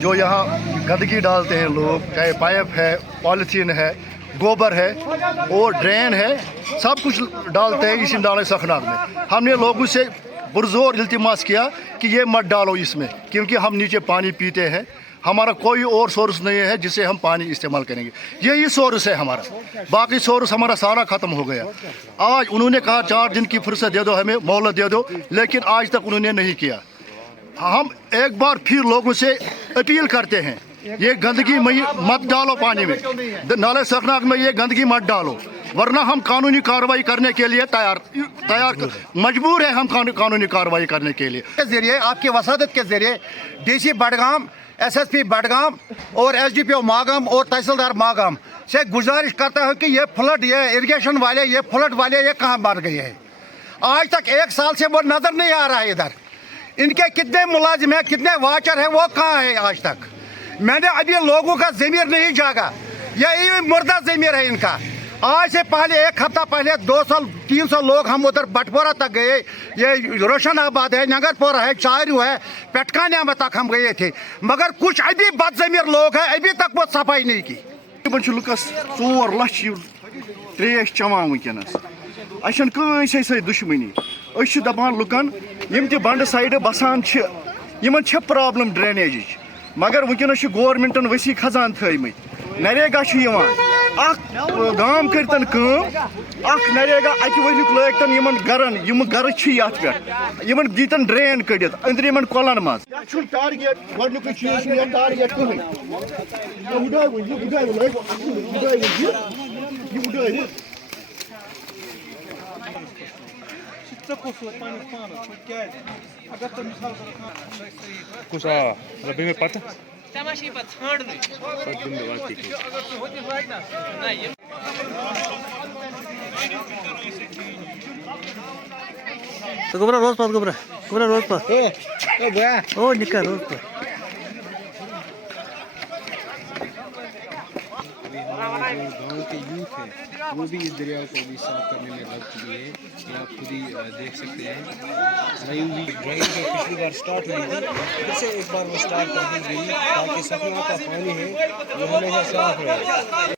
जो यहाँ गंदगी डालते हैं लोग, चाहे पाइप है, पॉलीथीन है, गोबर है और ड्रेन है, सब कुछ डालते हैं इस नाले सखनाग में। हमने लोगों से पुरजोर इल्तिमास किया कि ये मत डालो इसमें, क्योंकि हम नीचे पानी पीते हैं, हमारा कोई और सोर्स नहीं है जिससे हम पानी इस्तेमाल करेंगे, यही सोर्स है हमारा, बाकी सोर्स हमारा सारा ख़त्म हो गया। आज उन्होंने कहा 4 दिन की फुर्सत दे दो, हमें मोहलत दे दो, लेकिन आज तक उन्होंने नहीं किया। हम एक बार फिर लोगों से अपील करते हैं, ये गंदगी मत डालो पानी में, नाले सखनाग में ये गंदगी मत डालो, वरना हम कानूनी कार्रवाई करने के लिए मजबूर है, हम कानूनी कार्रवाई करने के लिए। के जरिए आपकी वसादत के जरिए डीसी बडगाम, एसएसपी बडगाम और एसडीपीओ मागाम और तहसीलदार मागाम से गुजारिश करता हूँ कि ये फ्लड, ये इरिगेशन वाले, ये फ्लड वाले ये कहाँ मर गए हैं। आज तक 1 साल से वो नज़र नहीं आ रहा है इधर। इनके कितने मुलाजिम हैं, कितने वाचर हैं, वो कहाँ है आज तक। मैंने अभी लोगों का ज़मीर नहीं जागा, यही मुर्दा ज़मीर है इनका। आज से पहले 1 हफ्ता पहले 200-300 लोग हम उधर बटपोरा तक गए, ये रोशनाबाद है, नगरपुर है, चारू है, पेटकानिया तक हम गए थे, मगर कुछ अभी बदज़मीर लोग हैं, अभी तक वो सफाई नहीं की। लुकस 4 लाख त्रेश चवान वनस, अन कंसे सत दुश्मनी, दपान लुकन यम त बंड साइड बसान प्रॉब्लम ड्रेनेज, मगर वनस गवर्नमेंटन वसी खजान थमत, नरेगा गाम करतन नरेगा अक वरिक लगतन गरन यम गर पे दीतन ड्रेन कड़ित अंदर कोलन मज टारगेट गो चीज टारगेट कुछ रबी में पता तमाशी पर छाड़ नहीं दिन में बात की तो गोबरा रोज पास गोबरा रोज पास ओ निकल रोज पास गांव के यूथ है वो भी इस दरिया को भी साफ करने में लग चुकी है। ये आप खुद ही देख सकते हैं। ड्राइंग जो पिछली बार स्टार्ट हुई थी, फिर से एक बार वो स्टार्ट कर दी गई ताकि सखना का पानी है वो हमेशा साफ रहे।